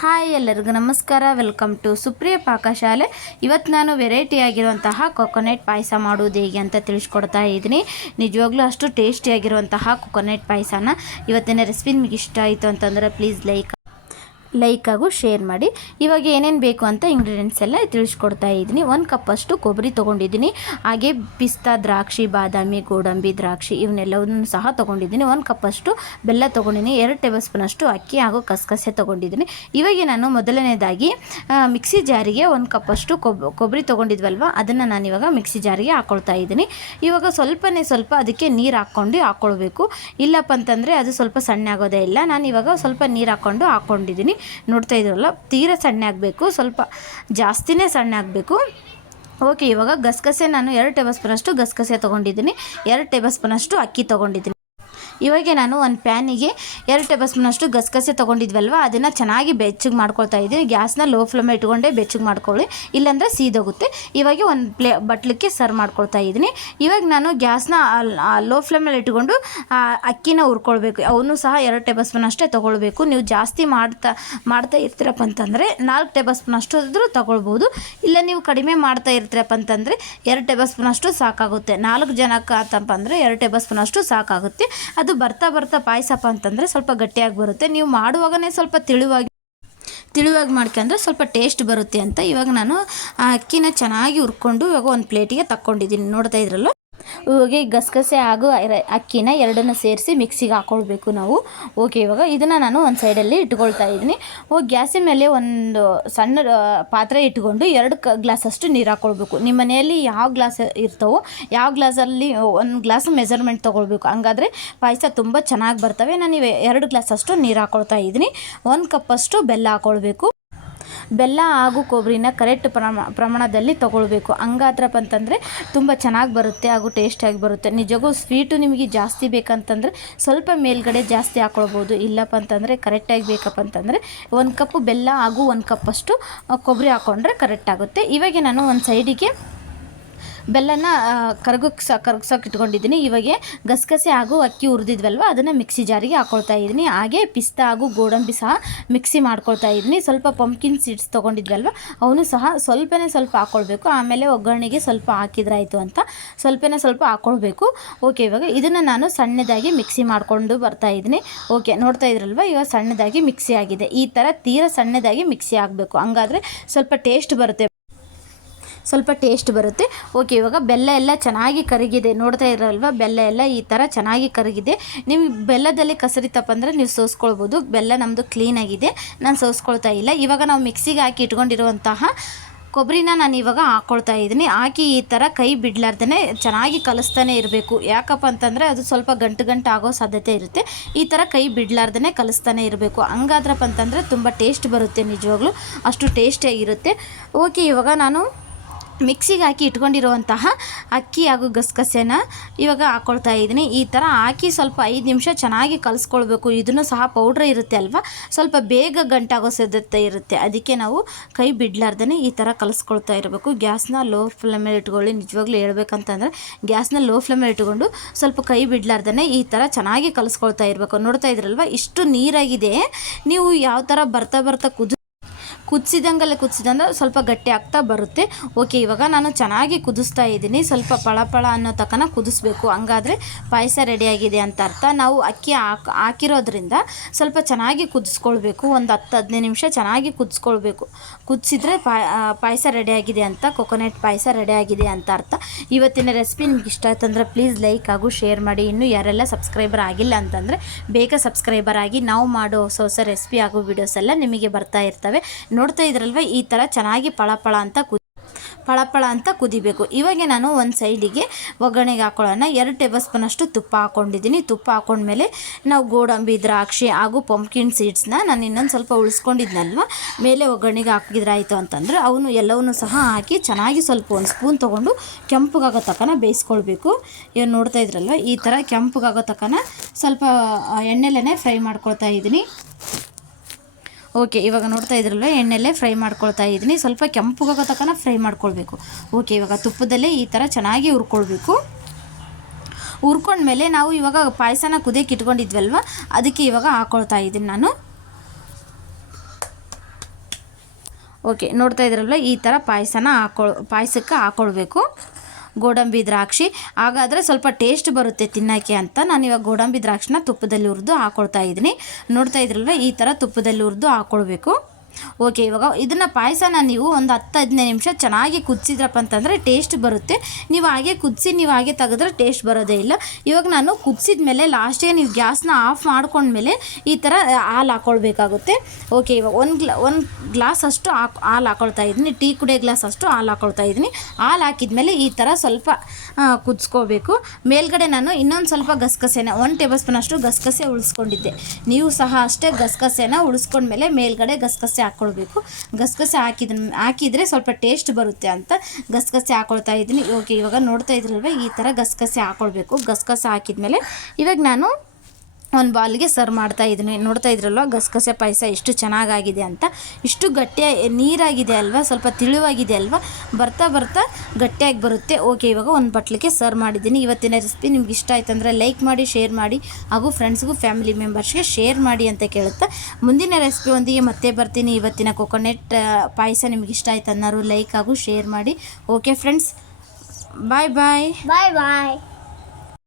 Hi ಎಲ್ಲರಿಗೂ ನಮಸ್ಕಾರ. Welcome to Supriya ಪಾಕಶಾಲೆ ಇವತ್ತು ನಾನು ವೆರೈಟಿ ಆಗಿರುವಂತಹ ಕೊಕೊನೆಟ್ ಪಾಯಸ ಮಾಡೋದು ಹೇಗೆ ಅಂತ ತಿಳಿಸ್ಕೊಡ್ತಾ ಇದ್ದೀನಿ. ನಿಜವಾಗ್ಲೂ ಅಷ್ಟು ಟೇಸ್ಟಿಯಾಗಿರುವಂತಹ ಕೊಕೊನೆಟ್ ಪಾಯಸನ. ಇವತ್ತಿನ ರೆಸಿಪಿ ನಿಮಗೆ ಇಷ್ಟ ಆಯಿತು ಅಂತಂದರೆ ಪ್ಲೀಸ್ ಲೈಕ್ ಲೈಕ್ ಹಾಗೂ ಶೇರ್ ಮಾಡಿ. ಇವಾಗ ಏನೇನು ಬೇಕು ಅಂತ ಇಂಗ್ರೀಡಿಯೆಂಟ್ಸ್ ಎಲ್ಲ ತಿಳಿಸ್ಕೊಡ್ತಾ ಇದ್ದೀನಿ. ಒಂದು ಕಪ್ಪಷ್ಟು ಕೊಬ್ಬರಿ ತೊಗೊಂಡಿದ್ದೀನಿ. ಹಾಗೆ ಪಿಸ್ತಾ, ದ್ರಾಕ್ಷಿ, ಬಾದಾಮಿ, ಗೋಡಂಬಿ, ದ್ರಾಕ್ಷಿ ಇವನ್ನೆಲ್ಲವನ್ನು ಸಹ ತೊಗೊಂಡಿದ್ದೀನಿ. ಒಂದು ಕಪ್ಪಷ್ಟು ಬೆಲ್ಲ ತೊಗೊಂಡಿದ್ದೀನಿ. ಎರಡು ಟೇಬಲ್ ಸ್ಪೂನಷ್ಟು ಅಕ್ಕಿ ಹಾಗೂ ಕಸಕಸೆ ತೊಗೊಂಡಿದ್ದೀನಿ. ಇವಾಗ ನಾನು ಮೊದಲನೇದಾಗಿ ಮಿಕ್ಸಿ ಜಾರಿಗೆ ಒಂದು ಕಪ್ಪಷ್ಟು ಕೊಬ್ಬ ಕೊಬ್ಬರಿ ತೊಗೊಂಡಿದ್ವಲ್ವ? ಅದನ್ನು ನಾನು ಇವಾಗ ಮಿಕ್ಸಿ ಜಾರಿಗೆ ಹಾಕ್ಕೊಳ್ತಾ ಇದ್ದೀನಿ. ಇವಾಗ ಸ್ವಲ್ಪನೇ ಸ್ವಲ್ಪ ಅದಕ್ಕೆ ನೀರು ಹಾಕ್ಕೊಂಡು ಹಾಕ್ಕೊಳ್ಬೇಕು ಇಲ್ಲಪ್ಪ ಅಂತಂದರೆ ಅದು ಸ್ವಲ್ಪ ಸಣ್ಣ ಆಗೋದೇ ಇಲ್ಲ. ನಾನು ಇವಾಗ ಸ್ವಲ್ಪ ನೀರು ಹಾಕ್ಕೊಂಡು ಹಾಕ್ಕೊಂಡಿದ್ದೀನಿ ನೋಡ್ತಾ ಇದ್ರಲ್ಲ, ತೀರ ಸಣ್ಣ ಆಗಬೇಕು, ಸ್ವಲ್ಪ ಜಾಸ್ತಿನೇ ಸಣ್ಣ ಆಗಬೇಕು. ಓಕೆ ಇವಾಗ ಗಸಗಸೆ ನಾನು ಎರಡು ಟೇಬಲ್ ಸ್ಪೂನಷ್ಟು ಗಸಗಸೆ ತೊಗೊಂಡಿದ್ದೀನಿ. ಎರಡು ಟೇಬಲ್ ಸ್ಪೂನಷ್ಟು ಅಕ್ಕಿ ತೊಗೊಂಡಿದ್ದೀನಿ. ಇವಾಗ ನಾನು ಒಂದು ಪ್ಯಾನಿಗೆ ಎರಡು ಟೇಬಲ್ ಸ್ಪೂನಷ್ಟು ಗಸಗಸೆ ತೊಗೊಂಡಿದ್ವಲ್ವ? ಅದನ್ನು ಚೆನ್ನಾಗಿ ಬೆಚ್ಚಗೆ ಮಾಡ್ಕೊಳ್ತಾ ಇದ್ದೀನಿ. ಗ್ಯಾಸ್ನ ಲೋ ಫ್ಲೇಮ್ ಇಟ್ಕೊಂಡೇ ಬೆಚ್ಚಗೆ ಮಾಡ್ಕೊಳ್ಳಿ. ಇಲ್ಲಾಂದರೆ ಸೀದೋಗುತ್ತೆ. ಇವಾಗ ಒಂದು ಪ್ಲೇ ಬಟ್ಲಕ್ಕೆ ಸರ್ವ್ ಮಾಡ್ಕೊಳ್ತಾ ಇದ್ದೀನಿ. ಇವಾಗ ನಾನು ಗ್ಯಾಸ್ನ ಲೋ ಫ್ಲೇಮಲ್ಲಿ ಇಟ್ಕೊಂಡು ಅಕ್ಕಿನ ಹುರ್ಕೊಳ್ಬೇಕು. ಅವನು ಸಹ ಎರಡು ಟೇಬಲ್ ಸ್ಪೂನ್ ಅಷ್ಟೇ ತೊಗೊಳ್ಬೇಕು. ನೀವು ಜಾಸ್ತಿ ಮಾಡ್ತಾ ಮಾಡ್ತಾ ಇರ್ತೀರಪ್ಪ ಅಂತಂದರೆ ನಾಲ್ಕು ಟೇಬಲ್ ಸ್ಪೂನ್ ಅಷ್ಟು ಆದರೂ ತೊಗೊಳ್ಬೋದು. ಇಲ್ಲ ನೀವು ಕಡಿಮೆ ಮಾಡ್ತಾ ಇರ್ತೀರಪ್ಪ ಅಂತಂದರೆ ಎರಡು ಟೇಬಲ್ ಸ್ಪೂನ್ ಅಷ್ಟು ಸಾಕಾಗುತ್ತೆ. ನಾಲ್ಕು ಜನಕ್ಕೆ ಆತಪ್ಪ ಅಂದರೆ ಎರಡು ಟೇಬಲ್ ಸ್ಪೂನ್ ಅಷ್ಟು ಸಾಕಾಗುತ್ತೆ. ಅದು ಬರ್ತಾ ಬರ್ತಾ ಪಾಯಸಪ್ಪ ಅಂತಂದರೆ ಸ್ವಲ್ಪ ಗಟ್ಟಿಯಾಗಿ ಬರುತ್ತೆ. ನೀವು ಮಾಡುವಾಗನೇ ಸ್ವಲ್ಪ ತಿಳಿವಾಗಿ ತಿಳಿವಾಗಿ ಮಾಡ್ಕೊಂಡ್ರೆ ಸ್ವಲ್ಪ ಟೇಸ್ಟ್ ಬರುತ್ತೆ ಅಂತ ಇವಾಗ ನಾನು ಆ ಅಕ್ಕಿನ ಚೆನ್ನಾಗಿ ಹುರ್ಕೊಂಡು ಇವಾಗ ಒಂದು ಪ್ಲೇಟಿಗೆ ತಕ್ಕೊಂಡಿದ್ದೀನಿ. ನೋಡ್ತಾ ಇದ್ರಲ್ಲ ಇವಾಗ ಗಸಗಸೆ ಹಾಗೂ ಅಕ್ಕಿನ ಎರಡನ್ನು ಸೇರಿಸಿ ಮಿಕ್ಸಿಗೆ ಹಾಕೊಳ್ಬೇಕು ನಾವು. ಓಕೆ, ಇವಾಗ ಇದನ್ನು ನಾನು ಒಂದು ಸೈಡಲ್ಲಿ ಇಟ್ಕೊಳ್ತಾ ಇದ್ದೀನಿ. ಹೋಗಿ ಗ್ಯಾಸಿನ ಮೇಲೆ ಒಂದು ಸಣ್ಣ ಪಾತ್ರೆ ಇಟ್ಕೊಂಡು ಎರಡು ಕ ಗ್ಲಾಸಷ್ಟು ನೀರು ಹಾಕ್ಕೊಳ್ಬೇಕು ನಿಮ್ಮ ಮನೆಯಲ್ಲಿ ಯಾವ ಗ್ಲಾಸ್ ಇರ್ತವೋ, ಯಾವ ಗ್ಲಾಸಲ್ಲಿ ಒಂದು ಗ್ಲಾಸ್ ಮೆಜರ್ಮೆಂಟ್ ತೊಗೊಳ್ಬೇಕು. ಹಂಗಾದ್ರೆ ಪಾಯಸ ತುಂಬ ಚೆನ್ನಾಗಿ ಬರ್ತವೆ. ನಾನು ಎರಡು ಗ್ಲಾಸಷ್ಟು ನೀರು ಹಾಕ್ಕೊಳ್ತಾ ಇದ್ದೀನಿ. ಒಂದು ಕಪ್ಪಷ್ಟು ಬೆಲ್ಲ ಹಾಕ್ಕೊಳ್ಬೇಕು ಬೆಲ್ಲ ಹಾಗೂ ಕೊಬ್ಬರಿನ ಕರೆಕ್ಟ್ ಪ್ರಮ, ಪ್ರಮಾಣದಲ್ಲಿ ತೊಗೊಳ್ಬೇಕು. ಹಂಗಾದ್ರಪ್ಪ ಅಂತಂದರೆ ತುಂಬ ಚೆನ್ನಾಗಿ ಬರುತ್ತೆ ಹಾಗೂ ಟೇಸ್ಟಿಯಾಗಿ ಬರುತ್ತೆ. ನಿಜಕ್ಕೂ ಸ್ವೀಟು ನಿಮಗೆ ಜಾಸ್ತಿ ಬೇಕಂತಂದರೆ ಸ್ವಲ್ಪ ಮೇಲ್ಗಡೆ ಜಾಸ್ತಿ ಹಾಕ್ಕೊಳ್ಬೋದು ಇಲ್ಲಪ್ಪ ಅಂತಂದರೆ ಕರೆಕ್ಟಾಗಿ ಬೇಕಪ್ಪ ಅಂತಂದರೆ ಒಂದು ಕಪ್ಪು ಬೆಲ್ಲ ಹಾಗೂ ಒಂದು ಕಪ್ಪಷ್ಟು ಕೊಬ್ಬರಿ ಹಾಕ್ಕೊಂಡ್ರೆ ಕರೆಕ್ಟ್ ಆಗುತ್ತೆ. ಇವಾಗ ನಾನು ಒಂದು ಸೈಡಿಗೆ ಬೆಲ್ಲನ ಕರಗಕ್ಕೆ ಸ, ಕರಗ್ಸೋಕೆ ಇಟ್ಕೊಂಡಿದ್ದೀನಿ. ಇವಾಗ ಗಸಗಸೆ ಹಾಗೂ ಅಕ್ಕಿ ಉರಿದಿದ್ವಲ್ವ ಅದನ್ನು ಮಿಕ್ಸಿ ಜಾರಿಗೆ ಹಾಕ್ಕೊಳ್ತಾ ಇದ್ದೀನಿ. ಹಾಗೆ ಪಿಸ್ತಾ ಹಾಗೂ ಗೋಡಂಬಿ ಸಹ ಮಿಕ್ಸಿ ಮಾಡ್ಕೊಳ್ತಾ ಇದ್ದೀನಿ. ಸ್ವಲ್ಪ ಪಂಪ್ಕಿನ್ ಸೀಡ್ಸ್ ತೊಗೊಂಡಿದ್ವಲ್ವ, ಅವನು ಸಹ ಸ್ವಲ್ಪನೇ ಸ್ವಲ್ಪ ಹಾಕ್ಕೊಳ್ಬೇಕು ಆಮೇಲೆ ಒಗ್ಗರಣೆಗೆ ಸ್ವಲ್ಪ ಹಾಕಿದ್ರಾಯಿತು ಅಂತ ಸ್ವಲ್ಪನೇ ಸ್ವಲ್ಪ ಹಾಕ್ಕೊಳ್ಬೇಕು ಓಕೆ, ಇವಾಗ ಇದನ್ನು ನಾನು ಸಣ್ಣದಾಗಿ ಮಿಕ್ಸಿ ಮಾಡಿಕೊಂಡು ಬರ್ತಾ ಇದ್ದೀನಿ. ಓಕೆ, ನೋಡ್ತಾ ಇದ್ರಲ್ವ, ಇವಾಗ ಸಣ್ಣದಾಗಿ ಮಿಕ್ಸಿ ಆಗಿದೆ. ಈ ಥರ ತೀರಾ ಸಣ್ಣದಾಗಿ ಮಿಕ್ಸಿ ಆಗಬೇಕು. ಹಂಗಾದ್ರೆ ಸ್ವಲ್ಪ ಟೇಸ್ಟ್ ಬರುತ್ತೆ. ಸ್ವಲ್ಪ ಟೇಸ್ಟ್ ಬರುತ್ತೆ. ಓಕೆ ಇವಾಗ ಬೆಲ್ಲ ಎಲ್ಲ ಚೆನ್ನಾಗಿ ಕರಗಿದೆ. ನೋಡ್ತಾ ಇರಲ್ವ? ಬೆಲ್ಲ ಎಲ್ಲ ಈ ಥರ ಚೆನ್ನಾಗಿ ಕರಗಿದೆ. ನೀವು ಬೆಲ್ಲದಲ್ಲಿ ಕಸರಿತಪ್ಪ ಅಂದರೆ ನೀವು ಸೋಸ್ಕೊಳ್ಬೋದು. ಬೆಲ್ಲ ನಮ್ಮದು ಕ್ಲೀನಾಗಿದೆ ನಾನು ಸೋಸ್ಕೊಳ್ತಾ ಇಲ್ಲ. ಇವಾಗ ನಾವು ಮಿಕ್ಸಿಗೆ ಹಾಕಿ ಇಟ್ಕೊಂಡಿರುವಂತಹ ಕೊಬ್ಬರಿನ ನಾನು ಇವಾಗ ಹಾಕ್ಕೊಳ್ತಾ ಇದ್ದೀನಿ. ಹಾಕಿ ಈ ಥರ ಕೈ ಬಿಡ್ಲಾರ್ದೇ ಚೆನ್ನಾಗಿ ಕಲಿಸ್ತಾನೆ ಇರಬೇಕು. ಯಾಕಪ್ಪ ಅಂತಂದರೆ ಅದು ಸ್ವಲ್ಪ ಗಂಟು ಗಂಟು ಆಗೋ ಸಾಧ್ಯತೆ ಇರುತ್ತೆ. ಈ ಥರ ಕೈ ಬಿಡ್ಲಾರ್ದೇ ಕಲಿಸ್ತಾನೆ ಇರಬೇಕು. ಹಂಗಾದ್ರಪ್ಪ ಅಂತಂದರೆ ತುಂಬ ಟೇಸ್ಟ್ ಬರುತ್ತೆ ನಿಜವಾಗ್ಲೂ. ಅಷ್ಟು ಟೇಸ್ಟಿಯಾಗಿರುತ್ತೆ ಓಕೆ ಇವಾಗ ನಾನು ಮಿಕ್ಸಿಗೆ ಹಾಕಿ ಇಟ್ಕೊಂಡಿರುವಂತಹ ಅಕ್ಕಿ ಹಾಗೂ ಗಸಗಸೆನ ಇವಾಗ ಹಾಕ್ಕೊಳ್ತಾ ಇದ್ದೀನಿ. ಈ ಥರ ಹಾಕಿ ಸ್ವಲ್ಪ ಐದು ನಿಮಿಷ ಚೆನ್ನಾಗಿ ಕಲಿಸ್ಕೊಳ್ಬೇಕು. ಇದನ್ನು ಸಹ ಪೌಡ್ರ್ ಇರುತ್ತೆ ಅಲ್ವಾ? ಸ್ವಲ್ಪ ಬೇಗ ಗಂಟಾಗೋ ಸಿದ್ಧತೆ ಇರುತ್ತೆ. ಅದಕ್ಕೆ ನಾವು ಕೈ ಬಿಡ್ಲಾರ್ದೇ ಈ ಥರ ಕಲಿಸ್ಕೊಳ್ತಾ ಇರಬೇಕು. ಗ್ಯಾಸ್ನ ಲೋ ಫ್ಲೇಮಲ್ಲಿ ಇಟ್ಕೊಳ್ಳಿ. ನಿಜವಾಗ್ಲೂ ಹೇಳ್ಬೇಕಂತಂದರೆ ಗ್ಯಾಸ್ನ ಲೋ ಫ್ಲೇಮಲ್ಲಿ ಇಟ್ಕೊಂಡು ಸ್ವಲ್ಪ ಕೈ ಬಿಡ್ಲಾರ್ದೇ ಈ ಥರ ಚೆನ್ನಾಗಿ ಕಲಿಸ್ಕೊಳ್ತಾ ಇರಬೇಕು. ನೋಡ್ತಾ ಇದ್ರಲ್ವ? ಇಷ್ಟು ನೀರಾಗಿದೆ. ನೀವು ಯಾವ ಥರ ಬರ್ತಾ ಬರ್ತಾ ಕುದು ಕುದಿಸಿದಂಗಲ್ಲೇ ಕುದಿಸಿದಂದ್ರೆ ಸ್ವಲ್ಪ ಗಟ್ಟಿ ಆಗ್ತಾ ಬರುತ್ತೆ. ಓಕೆ ಇವಾಗ ನಾನು ಚೆನ್ನಾಗಿ ಕುದಿಸ್ತಾ ಇದ್ದೀನಿ. ಸ್ವಲ್ಪ ಪಳಪಳ ಅನ್ನೋ ತಕ್ಕನ ಕುದಿಸ್ಬೇಕು. ಹಂಗಾದರೆ ಪಾಯಸ ರೆಡಿಯಾಗಿದೆ ಅಂತ ಅರ್ಥ. ನಾವು ಅಕ್ಕಿ ಹಾಕ್, ಹಾಕಿರೋದ್ರಿಂದ ಸ್ವಲ್ಪ ಚೆನ್ನಾಗಿ ಕುದಿಸ್ಕೊಳ್ಬೇಕು. ಒಂದು ಹತ್ತು, ಹದಿನೈದು ನಿಮಿಷ ಚೆನ್ನಾಗಿ ಕುದಿಸ್ಕೊಳ್ಬೇಕು. ಕುದಿಸಿದ್ರೆ ಪಾಯಸ ರೆಡಿಯಾಗಿದೆ ಅಂತ ಕೊಕೊನೆಟ್ ಪಾಯಸ ರೆಡಿಯಾಗಿದೆ ಅಂತ ಅರ್ಥ. ಇವತ್ತಿನ ರೆಸಿಪಿ ನಿಮ್ಗೆ ಇಷ್ಟ ಆಯ್ತಂದ್ರೆ ಪ್ಲೀಸ್ ಲೈಕ್ ಹಾಗೂ ಶೇರ್ ಮಾಡಿ. ಇನ್ನೂ ಯಾರೆಲ್ಲ ಸಬ್ಸ್ಕ್ರೈಬರ್ ಆಗಿಲ್ಲ ಅಂತಂದರೆ ಬೇಗ ಸಬ್ಸ್ಕ್ರೈಬರ್ ಆಗಿ ನಾವು ಮಾಡೋ ಹೊಸ ಹೊಸ ರೆಸಿಪಿ ಹಾಗೂ ವಿಡಿಯೋಸ್ ಎಲ್ಲ ನಿಮಗೆ ಬರ್ತಾ ಇರ್ತವೆ. ನೋಡ್ತಾ ಇದ್ರಲ್ವ ಈ ಥರ ಚೆನ್ನಾಗಿ ಪಳಪಳ ಅಂತ ಕುದಿ ಪಳಪಳ ಅಂತ ಕುದಿಬೇಕು. ಇವಾಗ ನಾನು ಒಂದು ಸೈಡಿಗೆ ಒಗ್ಗರಣೆಗೆ ಹಾಕೊಳ್ಳೋಣ. ಎರಡು ಟೇಬಲ್ ಸ್ಪೂನಷ್ಟು ತುಪ್ಪ ಹಾಕ್ಕೊಂಡಿದ್ದೀನಿ ತುಪ್ಪ ಹಾಕೊಂಡ್ಮೇಲೆ ನಾವು ಗೋಡಂಬಿ, ದ್ರಾಕ್ಷಿ ಹಾಗೂ ಪಂಪ್ಕಿನ್ ಸೀಡ್ಸ್ನ ನಾನು ಇನ್ನೊಂದು ಸ್ವಲ್ಪ ಉಳಿಸ್ಕೊಂಡಿದ್ನಲ್ವ? ಮೇಲೆ ಒಗ್ಗರಣೆಗೆ ಹಾಕಿದ್ರಾಯಿತು ಅಂತಂದರೆ ಅವನು ಎಲ್ಲವನ್ನೂ ಸಹ ಹಾಕಿ ಚೆನ್ನಾಗಿ ಸ್ವಲ್ಪ ಒಂದು ಸ್ಪೂನ್ ತೊಗೊಂಡು ಕೆಂಪಗಾಗೋ ತಕನ ಬೇಯಿಸ್ಕೊಳ್ಬೇಕು. ಇವಾಗ ನೋಡ್ತಾ ಇದ್ರಲ್ವ? ಈ ಥರ ಕೆಂಪಗಾಗೋ ತಕನ ಸ್ವಲ್ಪ ಎಣ್ಣೆಲೇ ಫ್ರೈ ಮಾಡ್ಕೊಳ್ತಾ ಇದ್ದೀನಿ. ಓಕೆ, ಇವಾಗ ನೋಡ್ತಾ ಇದ್ರಲ್ಲ ಎಣ್ಣೆಲ್ಲೇ ಫ್ರೈ ಮಾಡ್ಕೊಳ್ತಾ ಇದ್ದೀನಿ. ಸ್ವಲ್ಪ ಕೆಂಪುಗಾಗೋ ತಕ್ಕನ ಫ್ರೈ ಮಾಡ್ಕೊಳ್ಬೇಕು. ಓಕೆ, ಇವಾಗ ತುಪ್ಪದಲ್ಲೇ ಈ ಥರ ಚೆನ್ನಾಗಿ ಹುರ್ಕೊಳ್ಬೇಕು. ಹುರ್ಕೊಂಡ್ಮೇಲೆ ನಾವು ಇವಾಗ ಪಾಯಸನ ಕುದಿಯಕ್ಕೆ ಇಟ್ಕೊಂಡಿದ್ವಲ್ವ, ಅದಕ್ಕೆ ಇವಾಗ ಹಾಕ್ಕೊಳ್ತಾ ಇದ್ದೀನಿ ನಾನು. ಓಕೆ, ನೋಡ್ತಾ ಇದ್ರಲ್ಲ ಈ ಥರ ಪಾಯಸನ ಹಾಕೊಳ್, ಪಾಯಸಕ್ಕೆ ಹಾಕ್ಕೊಳ್ಬೇಕು ಗೋಡಂಬಿ ದ್ರಾಕ್ಷಿ. ಹಾಗಾದರೆ ಸ್ವಲ್ಪ ಟೇಸ್ಟ್ ಬರುತ್ತೆ ತಿನ್ನೋಕ್ಕೆ ಅಂತ ನಾನು ಇವಾಗ ಗೋಡಂಬಿ ದ್ರಾಕ್ಷಿನ ತುಪ್ಪದಲ್ಲಿ ಹುರಿದು ಹಾಕ್ಕೊಳ್ತಾ ಇದ್ದೀನಿ. ನೋಡ್ತಾ ಇದ್ರಲ್ಲ ಈ ಥರ ತುಪ್ಪದಲ್ಲಿ ಹುರಿದು ಹಾಕ್ಕೊಳ್ಬೇಕು ಓಕೆ, ಇವಾಗ ಇದನ್ನು ಪಾಯಸನ ನೀವು ಒಂದು ಹತ್ತು ಹದಿನೈದು ನಿಮಿಷ ಚೆನ್ನಾಗಿ ಕುದಿಸಿದ್ರಪ್ಪ ಅಂತಂದರೆ ಟೇಸ್ಟ್ ಬರುತ್ತೆ. ನೀವು ಹಾಗೆ ಕುದಿಸಿ, ನೀವು ಹಾಗೆ ತೆಗೆದ್ರೆ ಟೇಸ್ಟ್ ಬರೋದೇ ಇಲ್ಲ. ಇವಾಗ ನಾನು ಕುದಿಸಿದ ಮೇಲೆ ಲಾಸ್ಟಿಗೆ ನೀವು ಗ್ಯಾಸ್ನ ಆಫ್ ಮಾಡ್ಕೊಂಡ್ಮೇಲೆ ಈ ಥರ ಹಾಲು ಹಾಕ್ಕೊಳ್ಬೇಕಾಗುತ್ತೆ ಓಕೆ, ಇವಾಗ ಒಂದು ಗ್ಲಾ, ಒಂದು ಗ್ಲಾಸ್ ಅಷ್ಟು ಹಾಕ್, ಹಾಲು ಹಾಕೊಳ್ತಾ ಇದ್ದೀನಿ. ಟೀ ಕುಡಿಯೋ ಗ್ಲಾಸ್ ಅಷ್ಟು ಹಾಲು ಹಾಕ್ಕೊಳ್ತಾ ಇದ್ದೀನಿ. ಹಾಲು ಹಾಕಿದ್ಮೇಲೆ ಈ ಥರ ಸ್ವಲ್ಪ ಕುದಿಸ್ಕೋಬೇಕು. ಮೇಲ್ಗಡೆ ನಾನು ಇನ್ನೊಂದು ಸ್ವಲ್ಪ ಗಸಗಸೆನ ಒನ್ ಟೇಬಲ್ ಸ್ಪೂನ್ ಅಷ್ಟು ಗಸಗಸೆ ಉಳಿಸ್ಕೊಂಡಿದ್ದೆ. ನೀವು ಸಹ ಅಷ್ಟೇ ಗಸಗಸೆನ ಉಳಿಸ್ಕೊಂಡ್ಮೇಲೆ ಮೇಲ್ಗಡೆ ಗಸಗಸೆ ಹಾಕ್ಕೊಳ್ಬೇಕು ಗಸಗಸೆ ಹಾಕಿದ ಹಾಕಿದರೆ ಸ್ವಲ್ಪ ಟೇಸ್ಟ್ ಬರುತ್ತೆ ಅಂತ ಗಸಗಸೆ ಹಾಕ್ಕೊಳ್ತಾ ಇದ್ದೀನಿ. ಓಕೆ, ಇವಾಗ ನೋಡ್ತಾ ಇದ್ರಲ್ವ? ಈ ಥರ ಗಸಗಸೆ ಹಾಕ್ಕೊಳ್ಬೇಕು ಗಸಗಸೆ ಹಾಕಿದ್ಮೇಲೆ ಇವಾಗ ನಾನು ಒಂದು ಬಾಲ್ಗೆ ಸರ್ವ್ ಮಾಡ್ತಾ ಇದ್ದೀನಿ ನೋಡ್ತಾ ಇದ್ರಲ್ವ? ಗಸಗಸೆ ಪಾಯಸ ಎಷ್ಟು ಚೆನ್ನಾಗಾಗಿದೆ ಅಂತ. ಇಷ್ಟು ಗಟ್ಟಿ ನೀರಾಗಿದೆ ಅಲ್ವಾ? ಸ್ವಲ್ಪ ತಿಳಿವಾಗಿದೆ ಅಲ್ವಾ? ಬರ್ತಾ ಬರ್ತಾ ಗಟ್ಟಿಯಾಗಿ ಬರುತ್ತೆ. ಓಕೆ, ಇವಾಗ ಒಂದು ಬಟ್ಲಿಗೆ ಸರ್ವ್ ಮಾಡಿದ್ದೀನಿ. ಇವತ್ತಿನ ರೆಸಿಪಿ ನಿಮ್ಗೆ ಇಷ್ಟ ಆಯ್ತು ಅಂದರೆ ಲೈಕ್ ಮಾಡಿ, ಶೇರ್ ಮಾಡಿ, ಹಾಗೂ ಫ್ರೆಂಡ್ಸ್ಗೂ ಫ್ಯಾಮಿಲಿ ಮೆಂಬರ್ಸ್ಗೆ ಶೇರ್ ಮಾಡಿ ಅಂತ ಕೇಳುತ್ತಾ. ಮುಂದಿನ ರೆಸಿಪಿ ಒಂದಿಗೆ ಮತ್ತೆ ಬರ್ತೀನಿ. ಇವತ್ತಿನ ಕೊಕೊನೆಟ್ ಪಾಯಸ ನಿಮ್ಗೆ ಇಷ್ಟ ಆಯ್ತು ಅನ್ನೋರು ಲೈಕ್ ಹಾಗೂ ಶೇರ್ ಮಾಡಿ. Okay, friends. Bye bye. Bye bye.